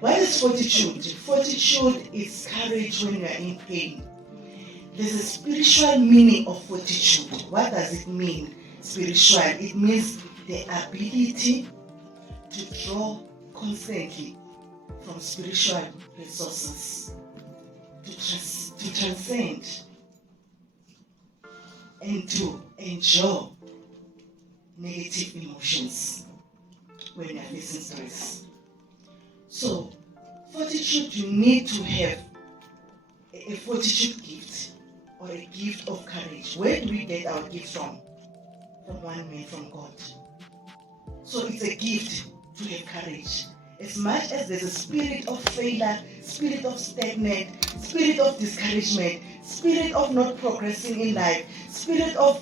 What is fortitude? Fortitude is courage when you are in pain. There's a spiritual meaning of fortitude. What does it mean, spiritual? It means the ability to draw constantly from spiritual resources, to transcend and to endure negative emotions when you are facing stress. So, fortitude, you need to have a fortitude gift or a gift of courage. Where do we get our gift from? From one man, from God. So it's a gift to have courage. As much as there's a spirit of failure, spirit of stagnant, spirit of discouragement, spirit of not progressing in life, spirit of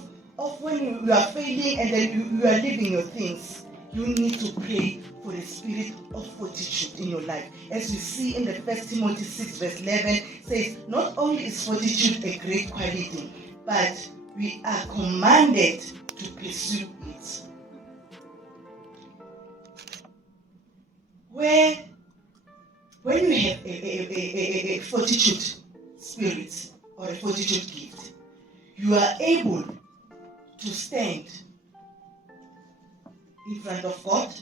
when you are failing and then you are leaving your things, you need to pray for the spirit of fortitude in your life. As we see in the 1 Timothy 6 verse 11, says, not only is fortitude a great quality, but we are commanded to pursue it. When you have a fortitude spirit or a fortitude gift, you are able to stand in front of God,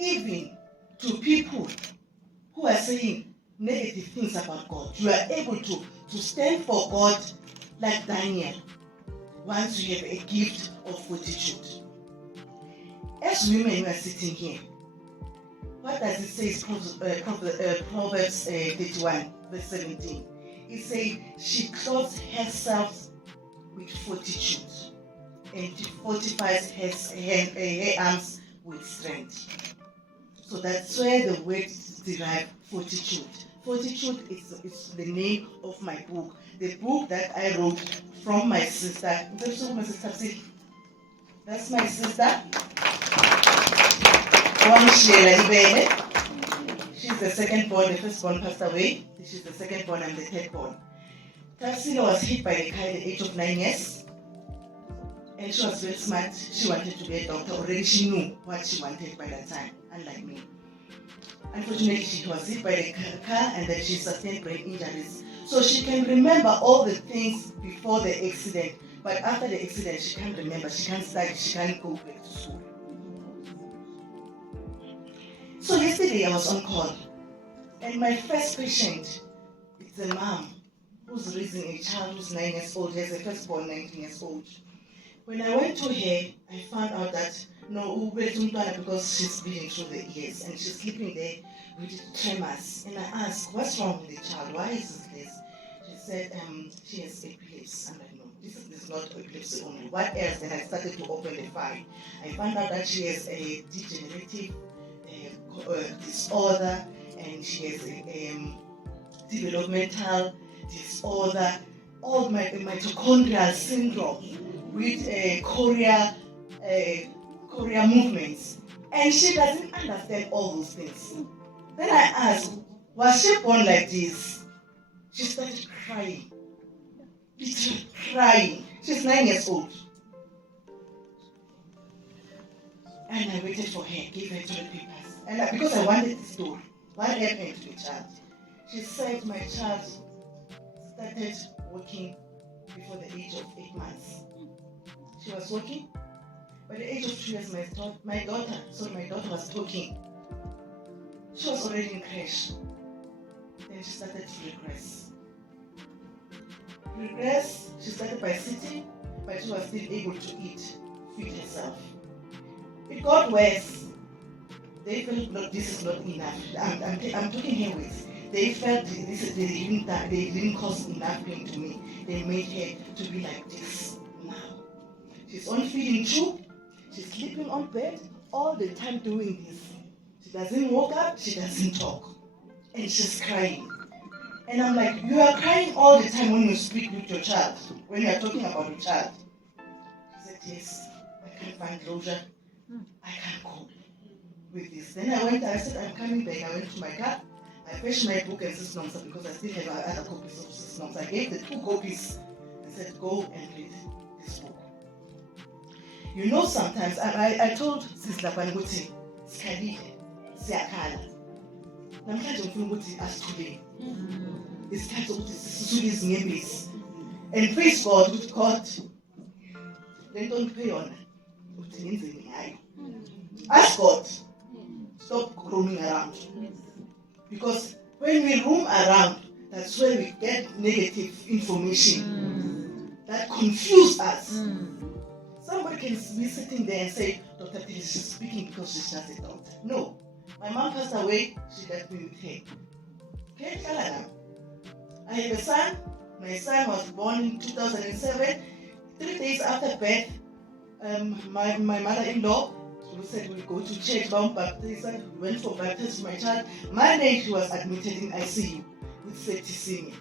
even to people who are saying negative things about God. You are able to stand for God like Daniel once you have a gift of fortitude. As women who are sitting here, what does it say? Proverbs 31 verse 17. It says, she clothes herself with fortitude and she fortifies her arms with strength. So that's where the word derives fortitude. Fortitude is the name of my book. The book that I wrote from my sister. That's my sister. She's the second born. The first born passed away. She's the second born. I'm the third born. Tafsila was hit by a car at the age of 9 years. And she was very smart. She wanted to be a doctor. Already she knew what she wanted by that time, unlike me. Unfortunately, she was hit by the car and then she sustained brain injuries. So she can remember all the things before the accident. But after the accident, she can't remember. She can't study. She can't go back to school. So yesterday I was on call. And my first patient is a mom who's raising a child who's 9 years old. Has a firstborn 19 years old. When I went to her, I found out that no, because she's bleeding through the ears and she's sleeping there with tremors. And I asked, what's wrong with the child? Why is this? She said, she has epilepsy. I'm like, no, this is not epilepsy only. What else? Then I started to open the file. I found out that she has a degenerative disorder and she has a developmental disorder, all mitochondrial syndrome with chorea movements, and she doesn't understand all those things. Then I asked, was she born like this? She started crying, literally crying. She's 9 years old. And I waited for her, gave her toilet papers. And because I wanted the story, what happened to the child? She said my child started walking before the age of 8 months. She was walking. By the age of 2 years, my daughter was talking. She was already in crash. Then she started to regress. She started by sitting, but she was still able to eat, feed herself. It got worse. They felt, look, this is not enough. I'm talking here with. They felt they didn't cause enough pain to me. They made her to be like this now. She's on feeding tube. She's sleeping on bed all the time doing this. She doesn't wake up. She doesn't talk. And she's crying. And I'm like, you are crying all the time when you speak with your child, when you are talking about your child. She said, yes, I can't find closure. I can't cope with this. Then I said, I'm coming back. I went to my car. I fetched my book and systems because I still have other copies of systems. I gave the 2 copies and said, go and read this book. You know, sometimes I told Sis Lapanguti, Skali, Siakala. namhlanje ngifuna ukuthi asithuleni isikhathi sokuthi sisule izinyembezi. And praise God ukuthi God le nto ngiphe yona ukuthi ngenzeni ngayo. Ask God, stop roaming around, because when we roam around, that's where we get negative information that confuse us. Somebody can be sitting there and say, Dr. Phyllis is speaking because she's just a doctor. No. My mom passed away, she left me with her. Okay, I have a son. My son was born in 2007. 3 days after birth, my mother-in-law said we'll go to church, we went for baptism for my child. Monday, she was admitted in ICU with septicemia.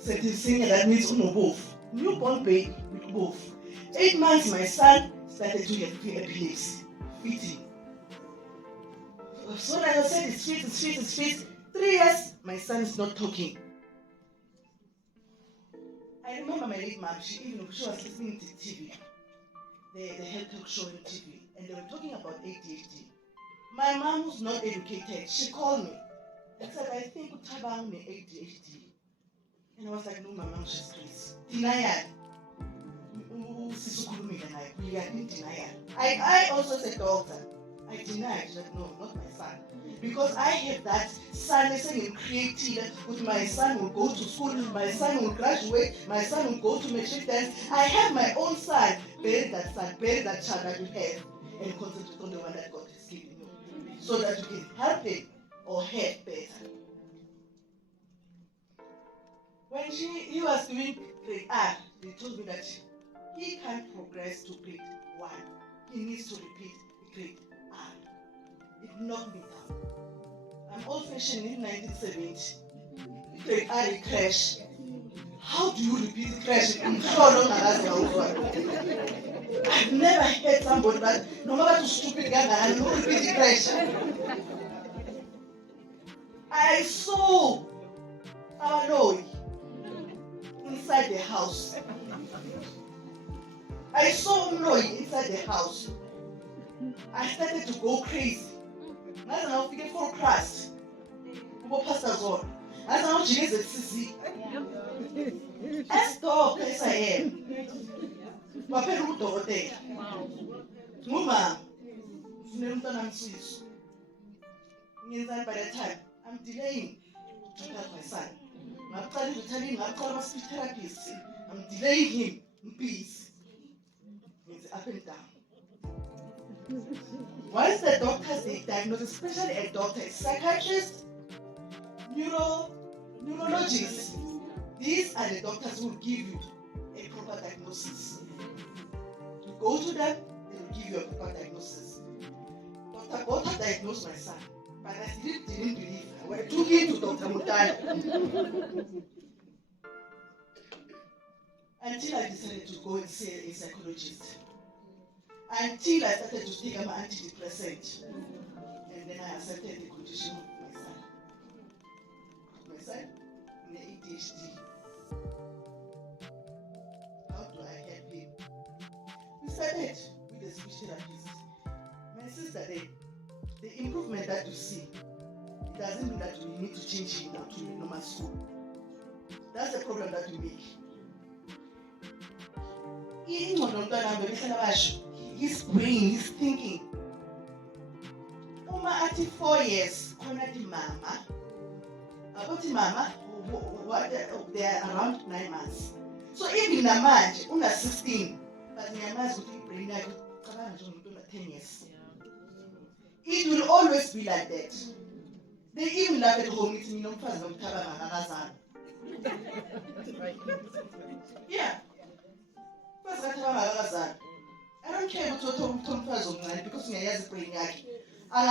Septicemia, that means both. Newborn baby with both. 8 months, my son started to have epilepsy, fitting. So when I said it's fit. 3 years, my son is not talking. I remember my late mom, she was listening to TV, the health talk show on TV, and they were talking about ADHD. My mom was not educated. She called me and said, I think Utabang ne ADHD. And I was like, no, my mom, she's crazy. Denial. We are in denial. I also said, doctor, I denied that no, not my son. Because I have that son in creative, with my son will go to school, my son will graduate, my son will go to matric dance. I have my own son. Bury that son, bury that child that you have, and concentrate on the one that God has given you. So that you can help him or her better. When he was doing grade R, they told me that he can't progress to grade 1. He needs to repeat grade R. It knocked me down. I'm old-fashioned in 1970. Grade R crash. How do you repeat crash? I've never heard somebody that no matter how stupid guy and no repeat the crash. I saw our Lord inside the house. I saw Lord inside the house. I started to go crazy. That's how I get for Christ. What pastor God? That's how she gets a CC. As dog as I am. My parents don't take. Mama, by the time I'm delaying to help my son. I'm trying to tell him I'm calling my speech therapist. I'm delaying him in peace. It's up and down. Once the doctors they diagnose, especially a doctor, a psychiatrist, neurologist, these are the doctors who will give you a proper diagnosis. You go to them, they will give you a proper diagnosis. Dr. Bota diagnosed my son, but I still didn't believe her. I took him to Dr. Mutano. Until I decided to go and see a psychologist. Until I started to take an antidepressant. And then I accepted the condition of my son. My son, in ADHD. How do I help him? We started with the speech therapist. My sister, the improvement that you see, it doesn't mean that we need to change him now to normal school. That's the problem that we make. His brain, his thinking. Uma at 4 years, mama. About mama, they are around 9 months. So even a man, under 16, but the man would bring like 10 years. It will always be like that. They even laugh at home, it's me, yeah. I don't care what you told because I have a brain. And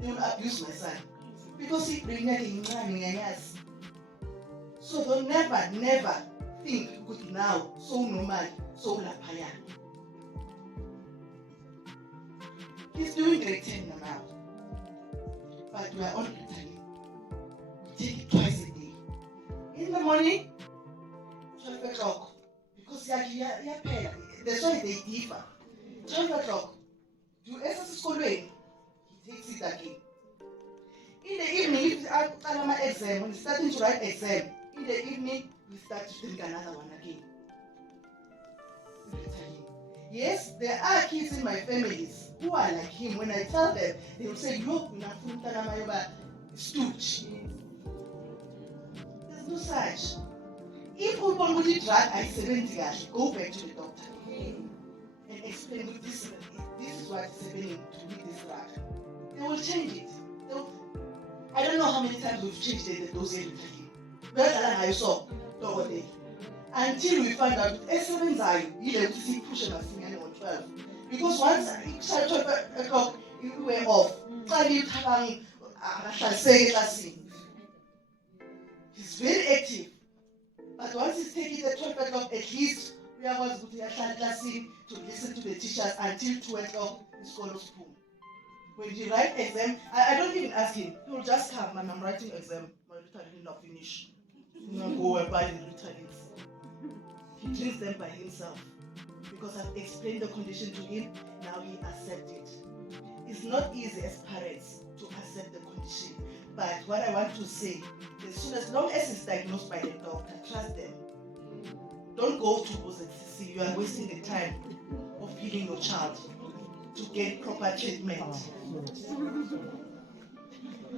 they will abuse my son because he brain yes. So don't never think good now, so normal, so lapaya. He's doing grade 10 now. But we are on Italy. We take it twice a day. In the morning, 12 o'clock. Because that's why they differ. 12 o'clock. Do exercise school way. He takes it again. exam, when he's starting to write exam, in the evening, we start to drink another one again. Yes, there are kids in my families who are like him. When I tell them, they will say, look, stooge. There's no such. If people would drug I 70 guys, go back to the doctor and explain with this is what is happening to with this drug. They will change it. I don't know how many times we've changed the dosage with him. But I saw until we find out S7 you see push on 12. Because once I 12 o'clock we were off. He's very active. But once he's taking the 12 o'clock, at least we are going to listen to the teachers until 2 o'clock is called school. When he writes exam, I don't even ask him. He will just come, and I'm writing exam. My little did not finish. I'm going to go and buy the returns. He drinks them by himself. Because I've explained the condition to him, now he accepts it. It's not easy as parents to accept the condition. But what I want to say, as long as it's diagnosed by the doctor, trust them. Don't go to OZCC. You are wasting the time of healing your child to get proper treatment.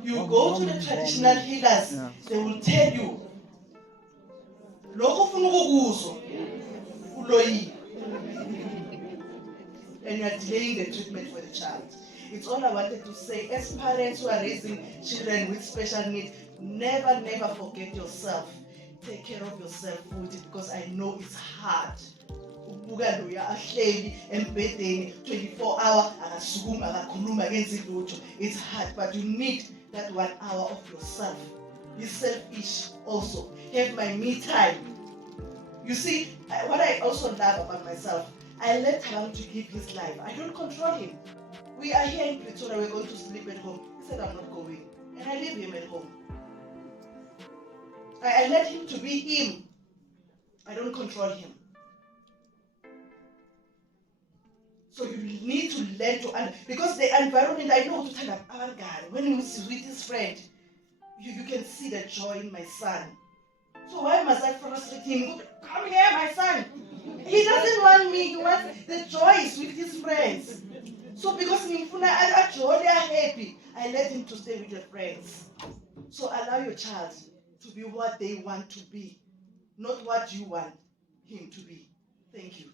You go to the traditional healers, they will tell you, and you are delaying the treatment for the child. It's all I wanted to say. As parents who are raising children with special needs, never forget yourself. Take care of yourself with it, because I know it's hard. 24 hours, it's hard, but you need that 1 hour of yourself. Be selfish also. Have my me time. You see, what I also love about myself, I let him to live his life. I don't control him. We are here in Pretoria, we're going to sleep at home. He said, I'm not going. And I leave him at home. I let him to be him. I don't control him. So you need to learn to understand. Because the environment, I know to tell him, when he was with his friend, you can see the joy in my son. So why must I frustrate him? Come here, my son. He doesn't want me. He wants the joys with his friends. So because I'm happy, I let him to stay with your friends. So allow your child to be what they want to be, not what you want him to be. Thank you.